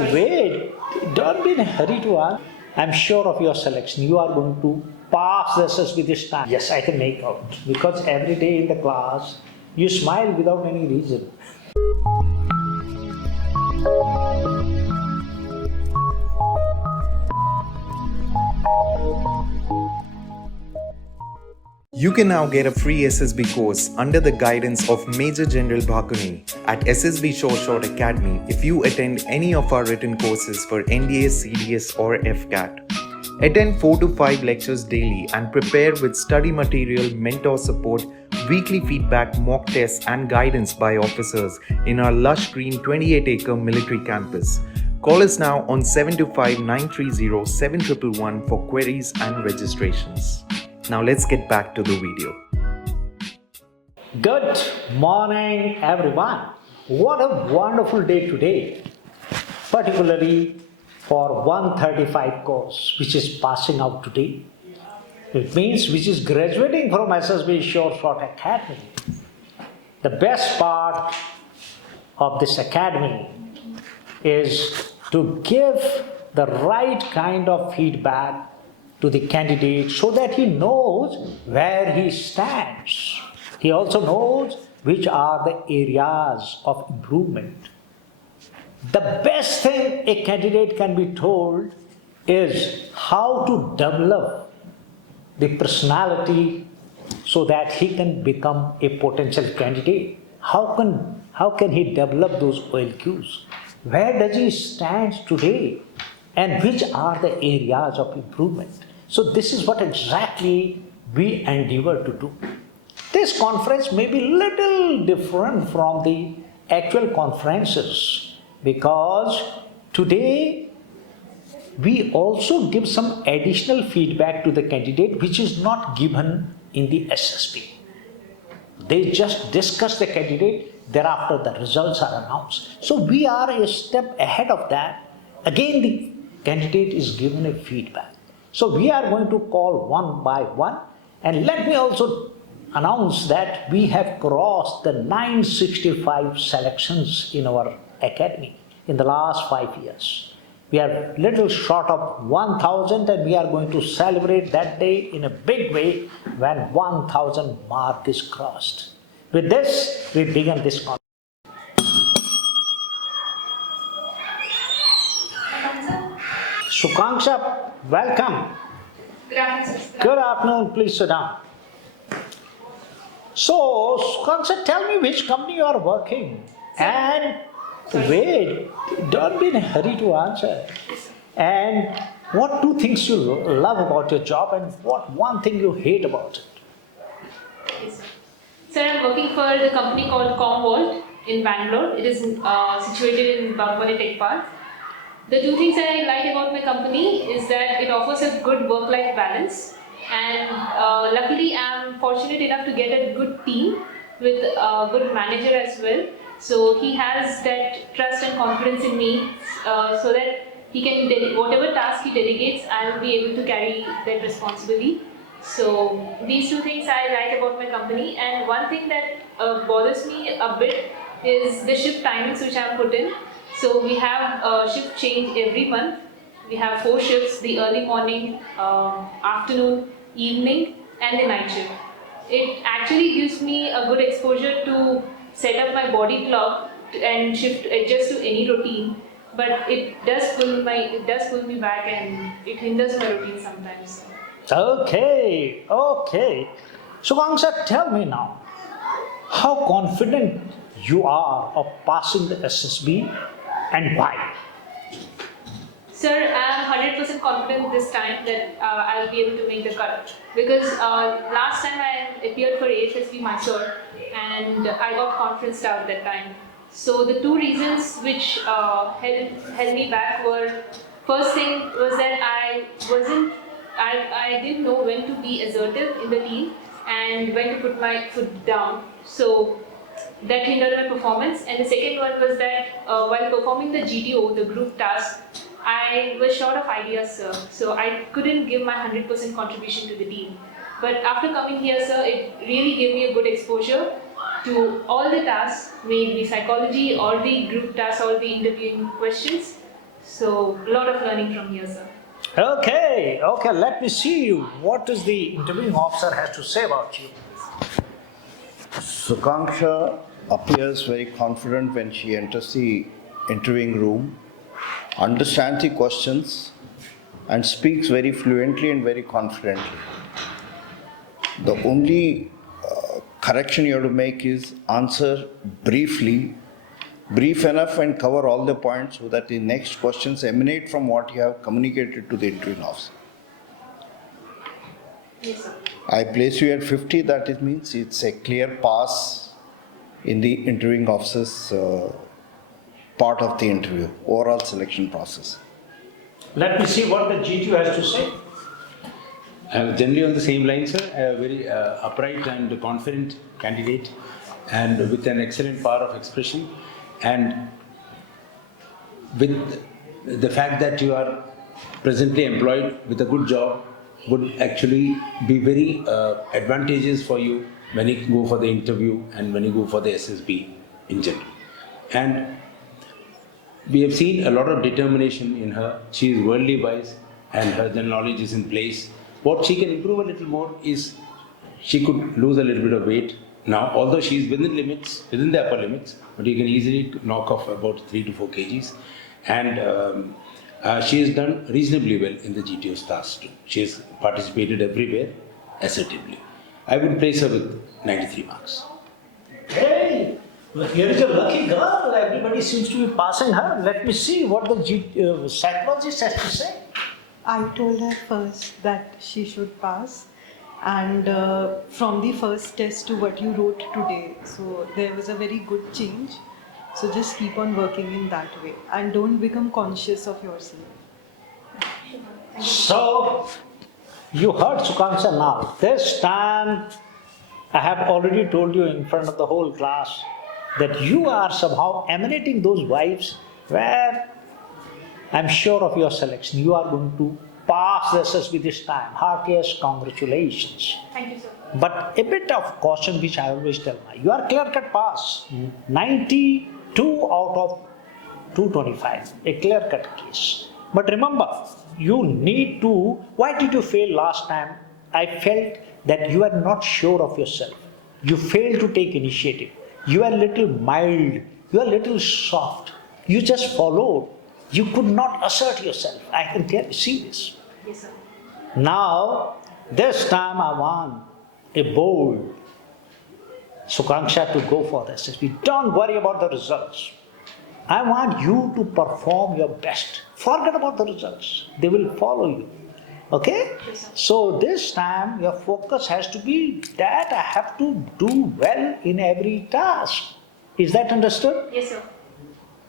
Wait, don't be in a hurry to ask. I'm sure of your selection. You are going to pass the SSB this time. Yes, I can make out. Because every day in the class, you smile without any reason. You can now get a free SSB course under the guidance of Maj Gen Bhakuni at SSB Short Academy if you attend any of our written courses for NDA, CDS or FCAT. Attend 4 to 5 lectures daily and prepare with study material, mentor support, weekly feedback, mock tests and guidance by officers in our lush green 28-acre military campus. Call us now on 725-930-7111 for queries and registrations. Now let's get back to the video. Good morning, everyone. What a wonderful day today, particularly for 135 course, which is passing out today. It means which is graduating from SSB Short Academy. The best part of this academy is to give the right kind of feedback to the candidate so that he knows where he stands. He also knows which are the areas of improvement. The best thing a candidate can be told is how to develop the personality so that he can become a potential candidate. How can he develop those OLQs? Where does he stand today? And which are the areas of improvement? So this is what exactly we endeavor to do. This conference may be little different from the actual conferences because today we also give some additional feedback to the candidate which is not given in the SSB. They just discuss the candidate, thereafter the results are announced. So we are a step ahead of that. Again, the candidate is given a feedback. So we are going to call one by one, and let me also announce that we have crossed the 965 selections in our academy in the last 5 years. We are little short of 1000 and we are going to celebrate that day in a big way when 1000 mark is crossed. With this, we begin this conference. Sukanksha, welcome. Good afternoon. Good afternoon. Please sit down. So, Sukanksha, tell me which company you are working. And wait, don't be in a hurry to answer. And what two things you love about your job and what one thing you hate about it? Yes, sir, I'm working for the company called Commvault in Bangalore. It is situated in Bhakuni Tech Park. The two things I like about my company is that it offers a good work-life balance, and luckily I'm fortunate enough to get a good team with a good manager as well. So he has that trust and confidence in me so that he can, whatever task he delegates, I will be able to carry that responsibility. So these two things I like about my company, and one thing that bothers me a bit is the shift timings which I am put in. So we have a shift change every month. We have 4 shifts: the early morning, afternoon, evening, and the night shift. It actually gives me a good exposure to set up my body clock and adjust to any routine. But it does pull me back, and it hinders my routine sometimes. Okay. So, Sukanksha, tell me now, how confident you are of passing the SSB and why? Sir, I am 100% confident this time that I will be able to make the cut, because last time I appeared for AFSB Mysore and I got conferenced out that time. So the two reasons which held me back were, first thing was that I didn't know when to be assertive in the team and when to put my foot down. So that hindered my performance. And the second one was that while performing the GTO, the group task, I was short of ideas, sir. So I couldn't give my 100% contribution to the team. But after coming here, sir, it really gave me a good exposure to all the tasks, may it be psychology or the group tasks or the interviewing questions. So a lot of learning from here, sir. Okay, let me see you. What does the interviewing officer has to say about you? Sukanksha appears very confident when she enters the interviewing room, understands the questions, and speaks very fluently and very confidently. The only correction you have to make is answer briefly, brief enough, and cover all the points so that the next questions emanate from what you have communicated to the interviewing officer. Yes, sir. I place you at 50, that it means it's a clear pass in the interviewing officer's part of the interview, overall selection process. Let me see what the GTU has to say. Generally on the same lines, sir, a very upright and confident candidate and with an excellent power of expression, and with the fact that you are presently employed with a good job would actually be very advantageous for you when you go for the interview and when you go for the SSB in general. And we have seen a lot of determination in her. She is worldly wise and her general knowledge is in place. What she can improve a little more is she could lose a little bit of weight now, although she is within limits, within the upper limits, but you can easily knock off about 3 to 4 kgs. And she has done reasonably well in the GTO's task too. She has participated everywhere assertively. I would place her with 93 marks. Hey, here is a lucky girl. Everybody seems to be passing her. Let me see what the psychologist has to say. I told her first that she should pass, and from the first test to what you wrote today, so there was a very good change. So just keep on working in that way and don't become conscious of yourself. So, you heard Sukansha now. This time, I have already told you in front of the whole class that you are somehow emanating those vibes where I'm sure of your selection. You are going to pass the SSB this time. Heartiest congratulations. Thank you, sir. But a bit of caution, which I always tell my, you are clear-cut pass. 92 out of 225, a clear-cut case. But remember, you need to, why did you fail last time? I felt that you are not sure of yourself. You failed to take initiative. You are a little mild. You are a little soft. You just followed. You could not assert yourself. I can clearly see this. Yes, sir. Now, this time I want a bold Sukanksha to go for the SSB. Don't worry about the results. I want you to perform your best. Forget about the results. They will follow you. Okay? Yes, sir. So this time your focus has to be that I have to do well in every task. Is that understood? Yes, sir.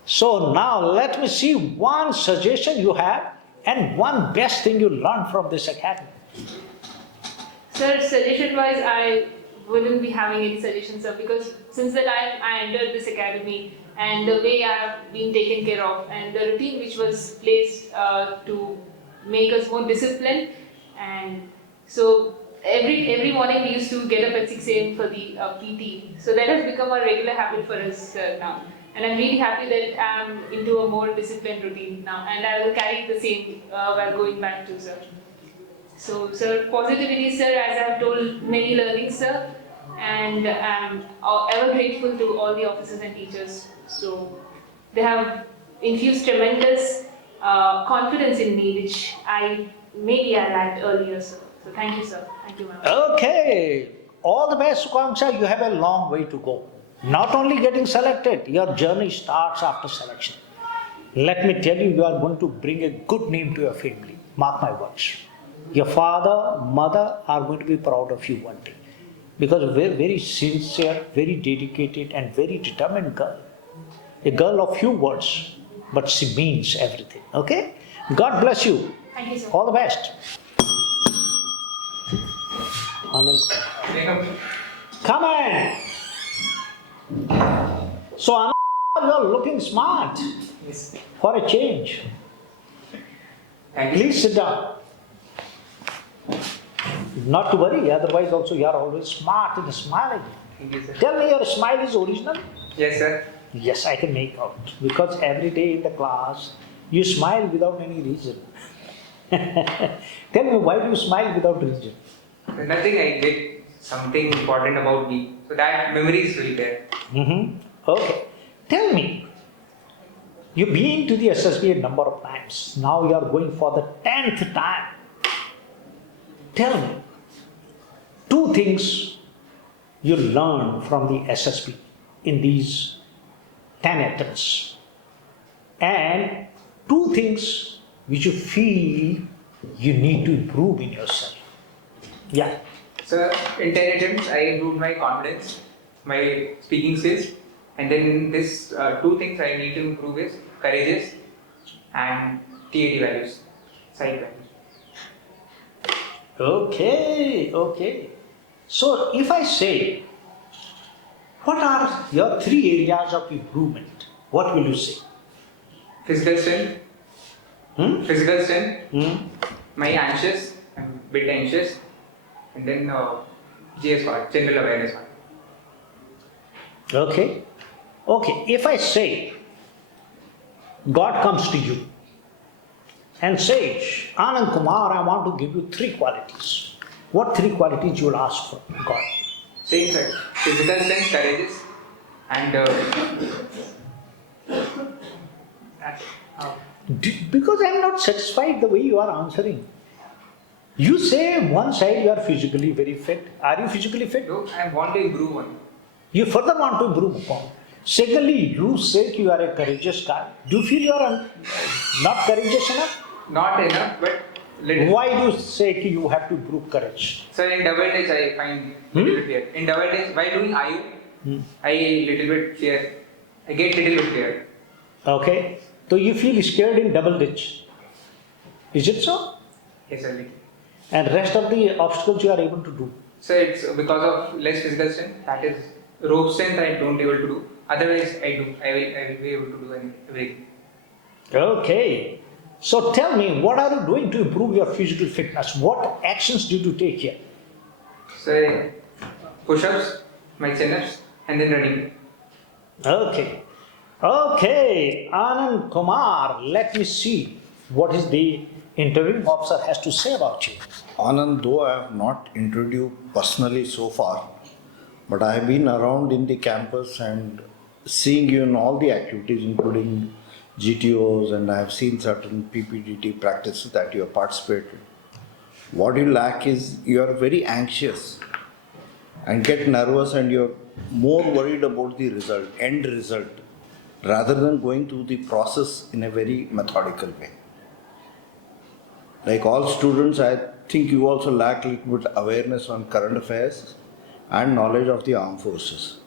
So now let me see one suggestion you have and one best thing you learned from this academy. Sir, suggestion-wise, I wouldn't be having any suggestions, sir, because since the time I entered this academy and the way I have been taken care of and the routine which was placed to make us more disciplined, and so every morning we used to get up at 6 a.m. for the PT. So that has become a regular habit for us now. And I'm really happy that I'm into a more disciplined routine now, and I will carry the same while going back to sir. So, sir, positivity, sir, as I have told, many learnings, sir, and I'm ever grateful to all the officers and teachers. So, they have infused tremendous confidence in me, which I lacked earlier, sir. So, thank you, sir. Thank you, ma'am. Okay, all the best, Sukanksha. You have a long way to go. Not only getting selected, your journey starts after selection. Let me tell you, you are going to bring a good name to your family. Mark my words. Your father, mother are going to be proud of you one day. Because a very, very sincere, very dedicated and very determined girl. A girl of few words, but she means everything. Okay? God bless you. Thank you, sir. All the best. Anand. Come in. So, Anand, you are looking smart. Yes. For a change. Thank you. Please sit down. Not to worry, otherwise also you are always smart and smiling. Thank you, sir. Tell me, your smile is original? Yes, sir. Yes, I can make out. Because every day in the class, You smile without any reason. Tell me, why do you smile without reason? Nothing, I get something important about me. So that memory is still there. Okay. Tell me, you've been to the SSB a number of times. Now you are going for the 10th time. Tell me, 2 things you learned from the SSB in these 10 attempts, and 2 things which you feel you need to improve in yourself. Yeah. So in 10 attempts, I improved my confidence, my speaking skills, and then this 2 things I need to improve is courageous and TAT values, side values. Okay. So if I say, what are your 3 areas of improvement? What will you say? Physical strength, physical strength, my anxious, I'm a bit anxious, and then GS part, general awareness part. Okay. If I say, God comes to you and says, Anand Kumar, I want to give you 3 qualities. What 3 qualities you will ask for God? Same side, physical strength, courageous, and that's how. Because I am not satisfied the way you are answering. You say one side you are physically very fit. Are you physically fit? So I want to improve one. You further want to improve upon. Secondly, you say you are a courageous guy. Do you feel you are not courageous enough? Not enough, but little. Why do you say you have to improve courage? So in double days I find little bit fear. In double days, while doing IU, I little bit fear. I get little bit fear. Okay. So you feel scared in double ditch. Is it so? Yes, sir. Little. And rest of the obstacles you are able to do. So it's because of less physical strength. That is rope strength I don't able to do. Otherwise I do. I will be able to do everything. Okay. So tell me, what are you doing to improve your physical fitness? What actions did you take here? So push-ups, my chin-ups, and then running. Okay. Anand Kumar, let me see what is the interviewing officer has to say about you. Anand, though I have not interviewed you personally so far, but I have been around in the campus and seeing you in all the activities, including GTOs, and I have seen certain PPDT practices that you have participated. What you lack is you are very anxious and get nervous, and you are more worried about the result, end result, rather than going through the process in a very methodical way. Like all students, I think you also lack a little bit awareness on current affairs and knowledge of the armed forces.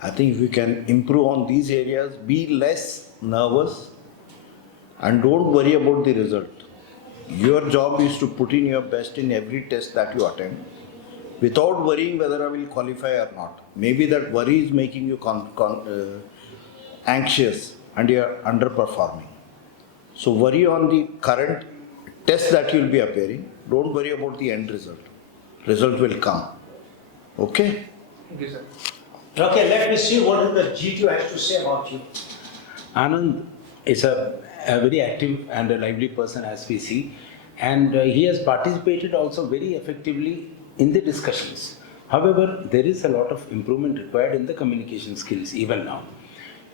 I think if you can improve on these areas, be less nervous and don't worry about the result. Your job is to put in your best in every test that you attend without worrying whether I will qualify or not. Maybe that worry is making you anxious and you are underperforming. So worry on the current test that you will be appearing. Don't worry about the end result. Result will come. Okay? Thank you, sir. Okay, let me see what the GTO has to say about you. Anand is a very active and a lively person, as we see, and he has participated also very effectively in the discussions. However, there is a lot of improvement required in the communication skills even now.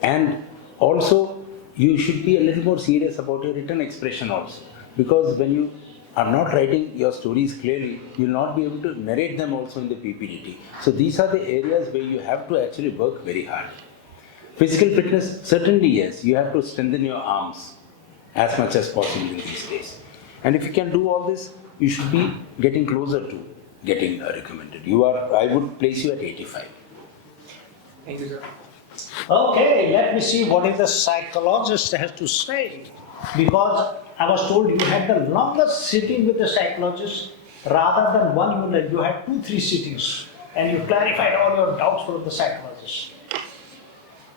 And also, you should be a little more serious about your written expression also, because when you are not writing your stories clearly, you will not be able to narrate them also in the PPDT. So these are the areas where you have to actually work very hard. Physical fitness, certainly yes, you have to strengthen your arms as much as possible in these days. And if you can do all this, you should be getting closer to getting recommended. I would place you at 85. Thank you, sir. Okay, let me see what is the psychologist has to say. Because I was told you had the longest sitting with the psychologist rather than one unit. You had 2-3 sittings and you clarified all your doubts from the psychologist.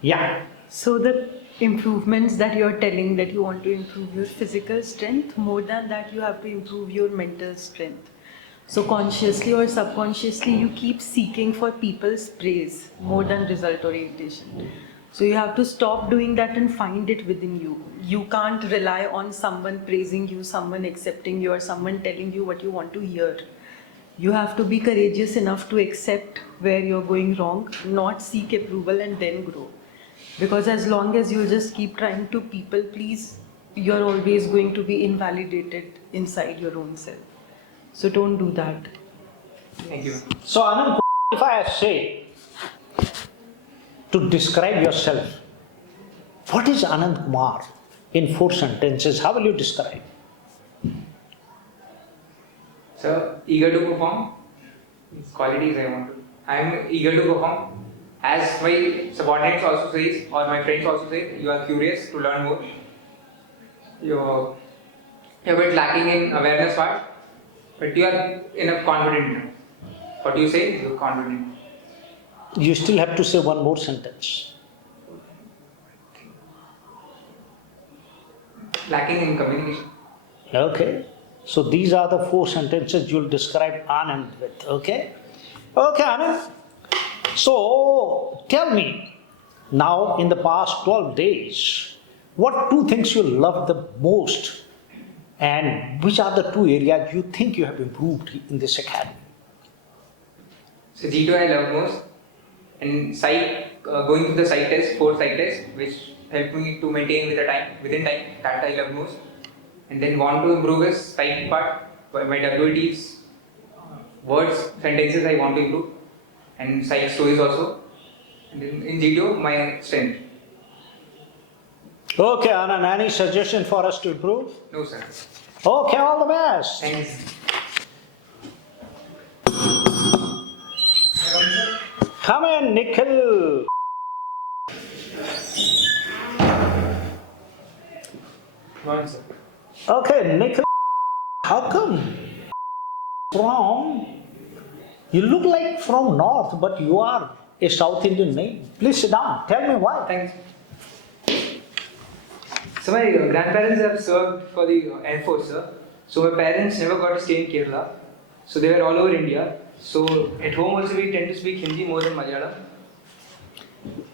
Yeah. So the improvements that you're telling that you want to improve your physical strength, more than that you have to improve your mental strength. So consciously or subconsciously you keep seeking for people's praise more than result orientation. So you have to stop doing that and find it within you. You can't rely on someone praising you, someone accepting you, or someone telling you what you want to hear. You have to be courageous enough to accept where you're going wrong, not seek approval and then grow. Because as long as you just keep trying to people please, you're always going to be invalidated inside your own self. So don't do that. Thank you. So Anand, if I say to describe yourself, what is Anand Kumar in 4 sentences? How will you describe? So, eager to perform. These qualities I want to. I am eager to perform. As my subordinates also say, or my friends also say, you are curious to learn more. You're a bit lacking in awareness part, but you are enough confident. What you say, you're confident. You still have to say one more sentence. Lacking in communication. Okay. So these are the 4 sentences you'll describe Anand with. Okay? Okay, Anand. So tell me, now in the past 12 days, what 2 things you love the most and which are the 2 areas you think you have improved in this academy? So G2 I love most, and psych, going through the psych test, 4 psych tests, which helped me to maintain within time, that I love most. And then want to improve is psych part, my WTs, words, sentences I want to improve, and psych stories also. And then in G2, my strength. Okay, Anand, any suggestion for us to improve? No sir. Okay, all the best. Thanks. Come in, Nikhil. One sir. Okay, Nikhil, how come you look like from north, but you are a South Indian name? Please sit down. Tell me why. Thanks. So my grandparents have served for the Air Force, sir. So my parents never got to stay in Kerala. So they were all over India. So at home also we tend to speak Hindi more than Malayalam.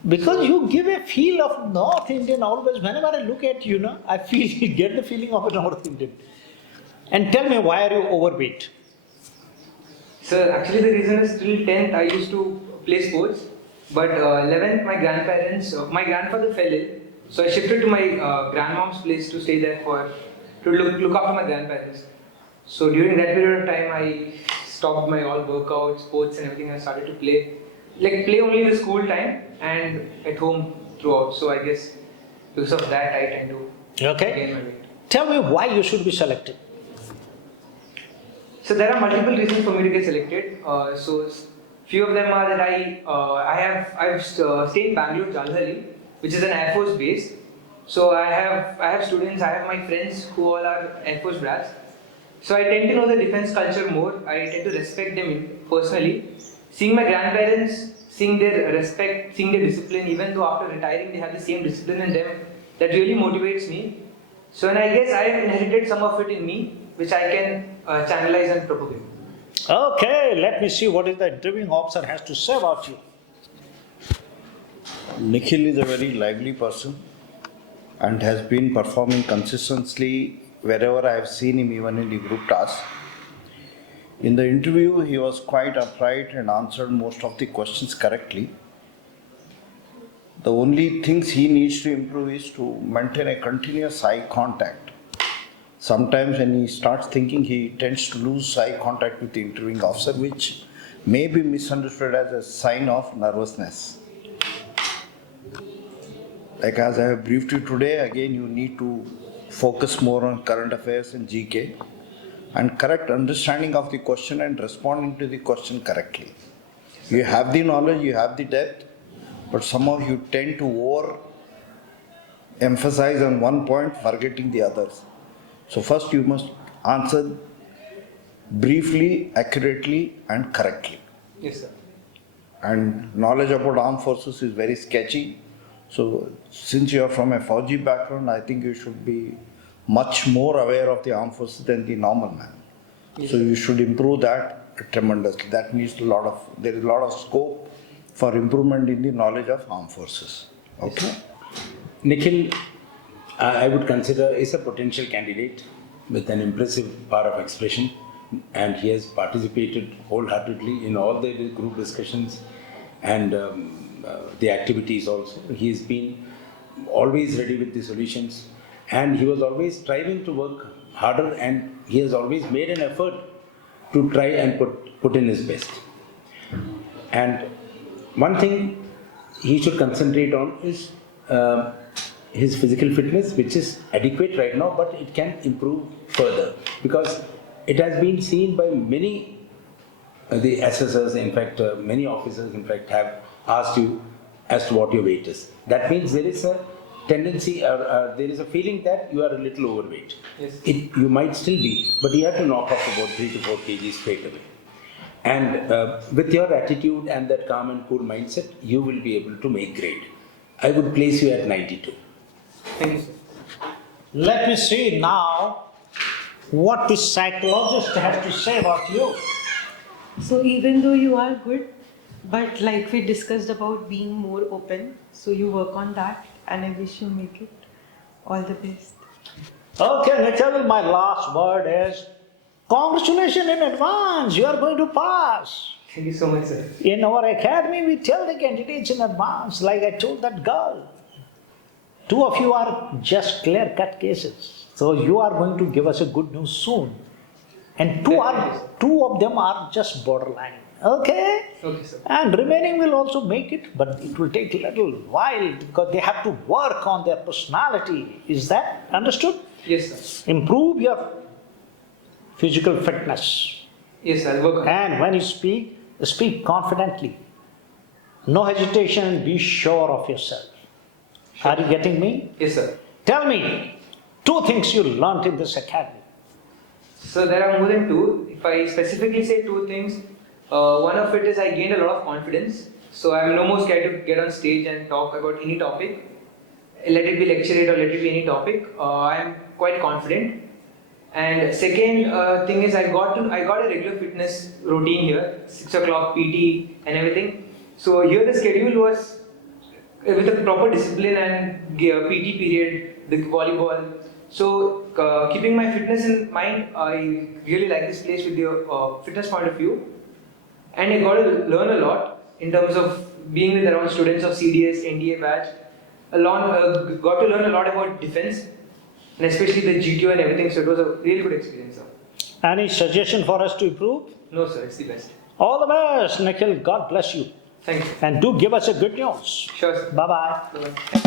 Because you give a feel of North Indian always. Whenever I look at you, I get the feeling of a North Indian. And tell me, why are you overweight? So actually the reason is till 10th I used to play sports. But 11th my grandfather fell ill. So I shifted to my grandmom's place to stay there to look after my grandparents. So during that period of time I stopped my all workouts, sports and everything. I started to play only in the school time and at home throughout. So I guess because of that I tend to gain my weight. Tell me why you should be selected. So there are multiple reasons for me to get selected. So few of them are that I've stayed in Bangalore, Jalhari, which is an Air Force base. So I have students, I have my friends who all are Air Force brats. So I tend to know the defense culture more. I tend to respect them personally. Seeing my grandparents, seeing their respect, seeing their discipline, even though after retiring they have the same discipline in them, that really motivates me. So and I guess I have inherited some of it in me, which I can channelize and propagate. Okay, let me see what is the interviewing officer has to say about you. Nikhil is a very lively person and has been performing consistently wherever I have seen him, even in the group tasks. In the interview, he was quite upright and answered most of the questions correctly. The only things he needs to improve is to maintain a continuous eye contact. Sometimes when he starts thinking, he tends to lose eye contact with the interviewing officer, which may be misunderstood as a sign of nervousness. Like as I have briefed you today, again you need to focus more on current affairs and GK and correct understanding of the question and responding to the question correctly. You have the knowledge, you have the depth, but somehow you tend to over emphasize on one point, forgetting the others. So first you must answer briefly, accurately and correctly. Yes, sir. And knowledge about armed forces is very sketchy. So since you are from a Fauji background, I think you should be much more aware of the armed forces than the normal man. Yes. So you should improve that tremendously. That needs there is a lot of scope for improvement in the knowledge of armed forces. Okay. Nikhil, I would consider is a potential candidate with an impressive power of expression, and he has participated wholeheartedly in all the group discussions and the activities also. He has been always ready with the solutions, and he was always striving to work harder, and he has always made an effort to try and put in his best. And one thing he should concentrate on is his physical fitness, which is adequate right now, but it can improve further because it has been seen by many the assessors, in fact, many officers, in fact, have asked you as to what your weight is. That means there is a tendency or there is a feeling that you are a little overweight. Yes. You might still be, but you have to knock off about 3 to 4 kgs straight away. And with your attitude and that calm and cool mindset, you will be able to make grade. I would place you at 92. Thank you, sir. Let me see now what the psychologist has to say about you. So even though you are good, but like we discussed about being more open, so you work on that, and I wish you make it. All the best. Okay, Nikhil, my last word is congratulations in advance. You are going to pass. Thank you so much, sir. In our academy, we tell the candidates in advance, like I told that girl. 2 of you are just clear-cut cases. So you are going to give us a good news soon. And two of them are just borderline. Okay? Okay, sir. And remaining will also make it, but it will take a little while because they have to work on their personality. Is that understood? Yes, sir. Improve your physical fitness. Yes, sir. I'll work on it. And when you speak confidently. No hesitation, be sure of yourself. Are you getting me? Yes, sir. Tell me 2 things you learnt in this academy. So there are more than 2. If I specifically say 2 things, one of it is I gained a lot of confidence. So I'm no more scared to get on stage and talk about any topic. Let it be lecture or let it be any topic. I'm quite confident. And second thing is I got a regular fitness routine here, 6 o'clock PT and everything. So here the schedule was with a proper discipline and PT period, the volleyball. So keeping my fitness in mind, I really like this place with the fitness point of view. And I got to learn a lot in terms of being with around students of CDS, NDA batch. Got to learn a lot about defense and especially the GTO and everything. So it was a really good experience, sir. Any suggestion for us to improve? No, sir, it's the best. All the best, Nikhil. God bless you. Thank you. And do give us a good news. Sure, sir. Bye-bye. Bye-bye.